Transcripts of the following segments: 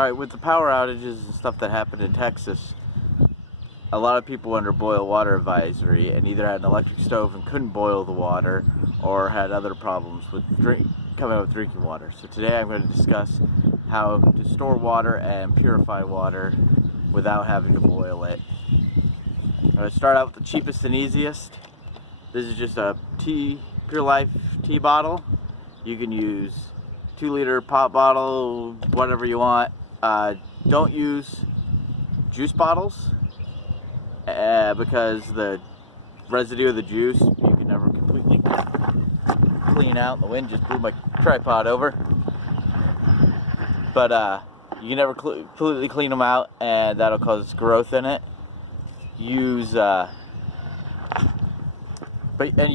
Alright, with the power outages and stuff that happened in Texas, a lot of people were under boil water advisory and either had an electric stove and couldn't boil the water or had other problems with coming up with drinking water. So today I'm going to discuss how to store water and purify water without having to boil it. I'm going to start out with the cheapest and easiest. This is just a Pure Life tea bottle. You can use 2-liter pop bottle, whatever you want. Don't use juice bottles because the residue of the juice you can never completely clean out. The wind just blew my tripod over. But you can never completely clean them out, and that'll cause growth in it. And you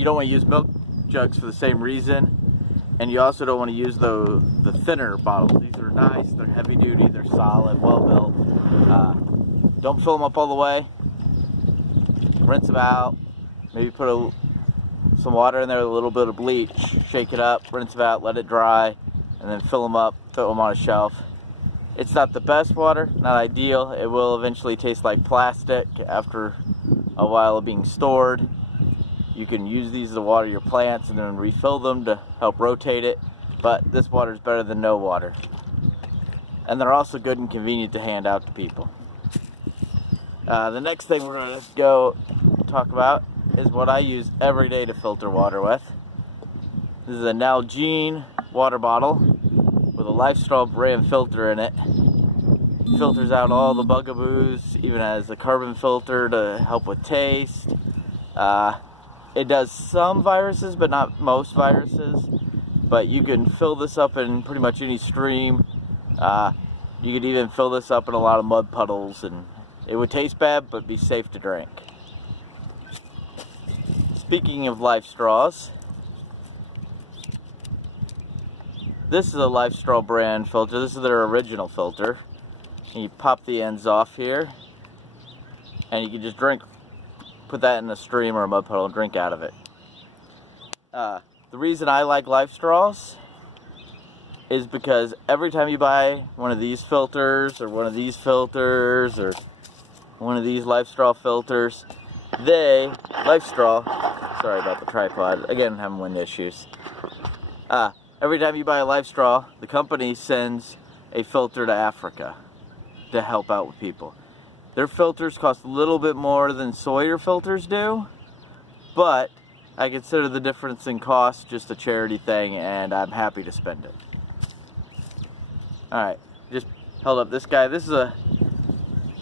don't want to use milk jugs for the same reason. And you also don't want to use the thinner bottles. These are nice, they're heavy duty, they're solid, well built. Don't fill them up all the way. Rinse them out. Maybe put some water in there with a little bit of bleach. Shake it up, rinse it out, let it dry, and then fill them up, throw them on a shelf. It's not the best water, not ideal. It will eventually taste like plastic after a while of being stored. You can use these to water your plants and then refill them to help rotate it, but this water is better than no water. And they're also good and convenient to hand out to people. The next thing we're going to go talk about is what I use every day to filter water with. This is a Nalgene water bottle with a LifeStraw brand filter in it. It filters out all the bugaboos, even has a carbon filter to help with taste. It does some viruses, but not most viruses. But you can fill this up in pretty much any stream. You could even fill this up in a lot of mud puddles, and it would taste bad, but be safe to drink. Speaking of LifeStraws, this is a LifeStraw brand filter. This is their original filter. And you pop the ends off here, and you can just put that in a stream or a mud puddle and drink out of it. The reason I like LifeStraws is because every time you buy one of these filters or one of these filters or one of these LifeStraw filters, LifeStraw, sorry about the tripod, again I'm having wind issues. Every time you buy a LifeStraw, the company sends a filter to Africa to help out with people. Their filters cost a little bit more than Sawyer filters do, but I consider the difference in cost just a charity thing, and I'm happy to spend it. Alright, just held up this guy. This is a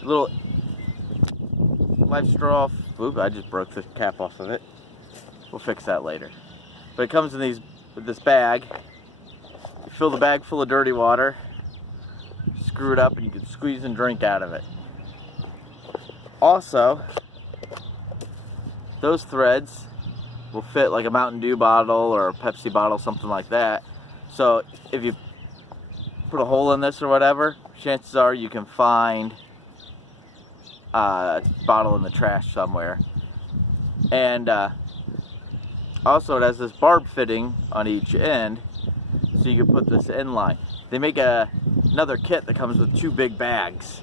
little LifeStraw. Oop, I just broke the cap off of it. We'll fix that later. But it comes in with this bag. You fill the bag full of dirty water, screw it up, and you can squeeze and drink out of it. Also, those threads will fit like a Mountain Dew bottle or a Pepsi bottle, something like that. So if you put a hole in this or whatever, chances are you can find a bottle in the trash somewhere. And also it has this barb fitting on each end, so you can put this in line. They make another kit that comes with 2 big bags.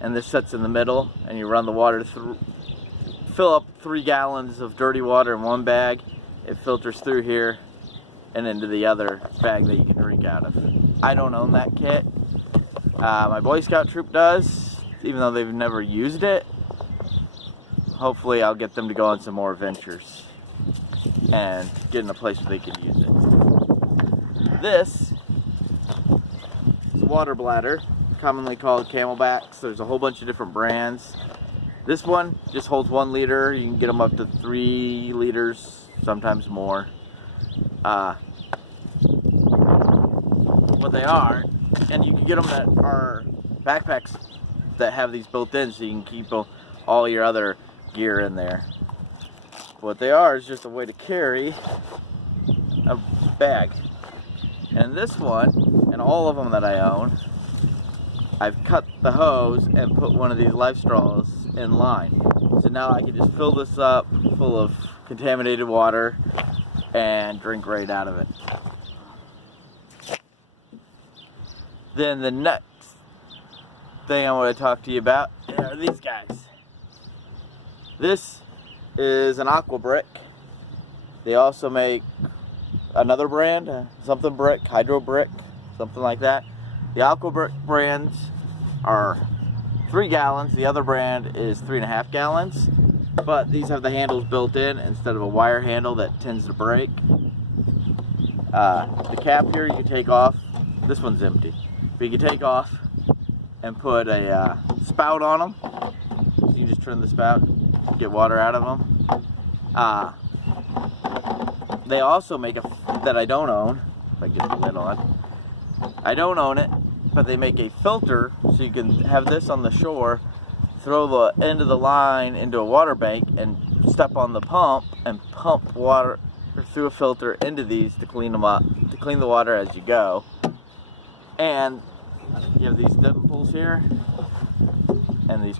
And this sits in the middle, and you run the water through, fill up 3 gallons of dirty water in one bag. It filters through here and into the other bag that you can drink out of. I don't own that kit. My Boy Scout troop does, even though they've never used it. Hopefully I'll get them to go on some more adventures and get in a place where they can use it. This is a water bladder, commonly called Camelbacks. There's a whole bunch of different brands. This one just holds 1 liter. You can get them up to 3 liters, sometimes more. What they are, and you can get them that are backpacks that have these built in, so you can keep all your other gear in there. What they are is just a way to carry a bag. And this one, and all of them that I own, I've cut the hose and put one of these LifeStraws in line. So now I can just fill this up full of contaminated water and drink right out of it. Then the next thing I want to talk to you about are these guys. This is an Aqua Brick. They also make another brand, something brick, hydro brick, something like that. The Aqua Brick brands are 3 gallons. The other brand is 3.5 gallons. But these have the handles built in instead of a wire handle that tends to break. The cap here you can take off. This one's empty, but you can take off and put a spout on them. So you just turn the spout, get water out of them. They also make a that I don't own. If I get the lid on, I don't own it, but they make a filter so you can have this on the shore, throw the end of the line into a water bank, and step on the pump and pump water through a filter into these to clean them up, to clean the water as you go. And you have these dimples here and these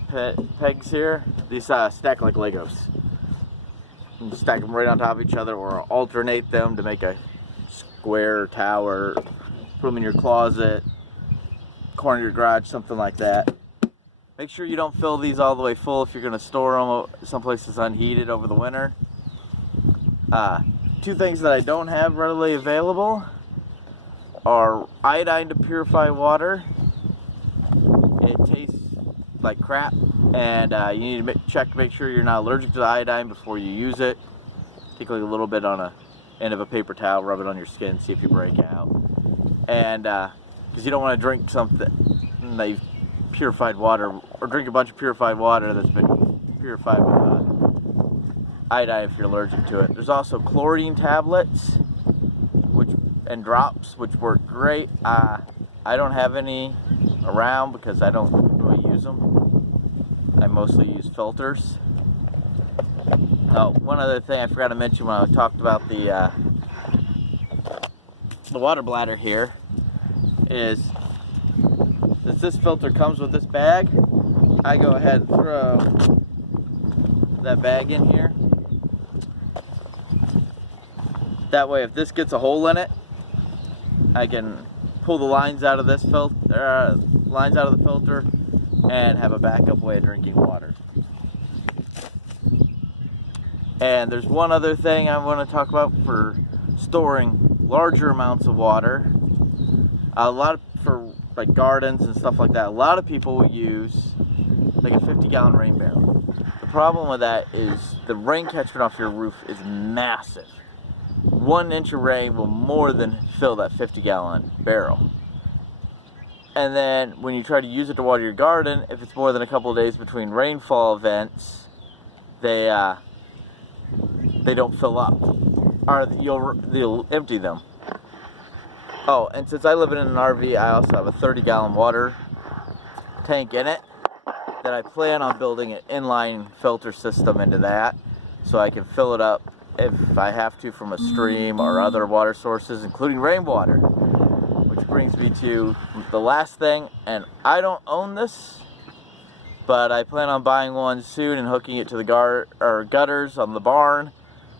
pegs here. These stack like Legos. You can stack them right on top of each other or alternate them to make a square tower. Put them in your closet, corner of your garage, something like that. Make sure you don't fill these all the way full if you're going to store them someplace that's unheated over the winter. 2 things that I don't have readily available are iodine to purify water. It tastes like crap, and you need to check to make sure you're not allergic to the iodine before you use it. Take like a little bit on a end of a paper towel, rub it on your skin, see if you break out. And because you don't want to drink something that you've purified water, or drink a bunch of purified water that's been purified with iodine if you're allergic to it. There's also chlorine tablets and drops, which work great. I don't have any around because I don't really use them. I mostly use filters. Oh, one other thing I forgot to mention when I talked about the water bladder here is, since this filter comes with this bag, I go ahead and throw that bag in here. That way, if this gets a hole in it, I can pull the lines out of this filter, and have a backup way of drinking water. And there's one other thing I want to talk about for storing larger amounts of water. For like gardens and stuff like that, a lot of people will use like a 50-gallon rain barrel. The problem with that is the rain catchment off your roof is massive. 1 inch of rain will more than fill that 50-gallon barrel. And then when you try to use it to water your garden, if it's more than a couple of days between rainfall events, they don't fill up, or you'll empty them. Oh, and since I live in an RV, I also have a 30-gallon water tank in it that I plan on building an inline filter system into that, so I can fill it up if I have to from a stream or other water sources, including rainwater. Which brings me to the last thing, and I don't own this, but I plan on buying one soon and hooking it to the gutters on the barn,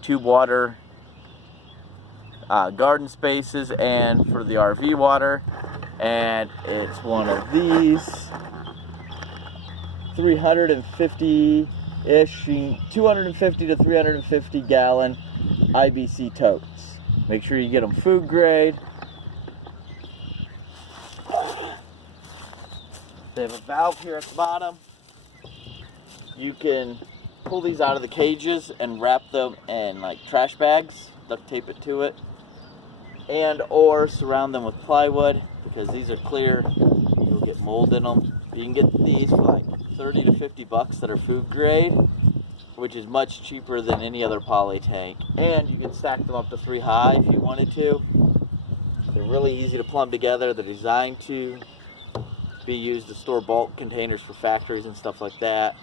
tube water, garden spaces, and for the RV water. And it's one of these 350-ish, 250 to 350 gallon IBC totes. Make sure you get them food grade. They have a valve here at the bottom. You can pull these out of the cages and wrap them in like trash bags, duct tape it to it, and or surround them with plywood, because these are clear, you'll get mold in them. You can get these for like 30 to 50 bucks that are food grade, which is much cheaper than any other poly tank. And you can stack them up to 3 high if you wanted to. They're really easy to plumb together. They're designed to be used to store bulk containers for factories and stuff like that.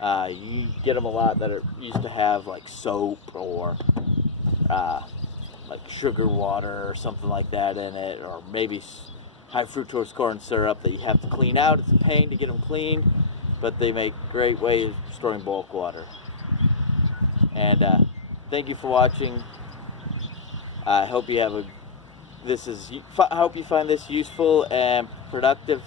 You get them a lot that are used to have like soap or like sugar water or something like that in it, or maybe high fructose corn syrup that you have to clean out. It's a pain to get them cleaned, but they make great ways of storing bulk water. And thank you for watching. I hope you have I hope you find this useful and productive